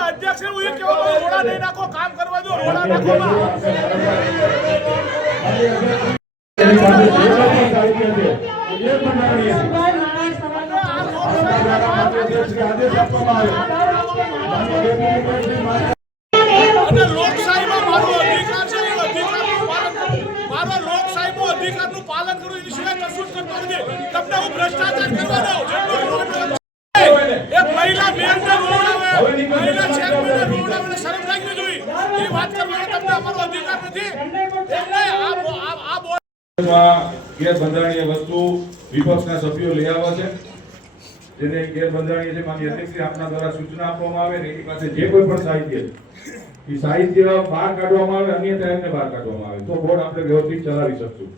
અધ્યક્ષે હું એ કહેવા રોડા નહીં નાખો કામ કરવા દો રોડા નાખો અને લોકશાહીમાં મારો અધિકાર છે. મારો લોકશાહીમાં અધિકારનું પાલન કરું એની સિવાય કશું જ કરતો નથી તમને હું ભ્રષ્ટાચાર કરવા દઉં જેટલો રોડ છે. એક મહિલા મેયરને રોવડાવે, મહિલા ચેરમેનને રોવડાવે ને શરમ રાખવી જોઈએ એ વાત કરવાનો તમને અમારો અધિકાર નથી. એટલે આ આ આ ગેરબંધારણીય વસ્તુ વિપક્ષના સભ્યો લઈ આવ્યા છે. જેને ગેરબંધારણીય છે માન્ય અધ્યક્ષે આપના દ્વારા સૂચના આપવામાં આવે ને એની પાસે જે કોઈ પણ સાહિત્ય એ સાહિત્ય બહાર કાઢવામાં આવે અન્યથા એમને બહાર કાઢવામાં આવે. તો બોર્ડ આપણે વ્યવસ્થિત ચલાવી શકશું.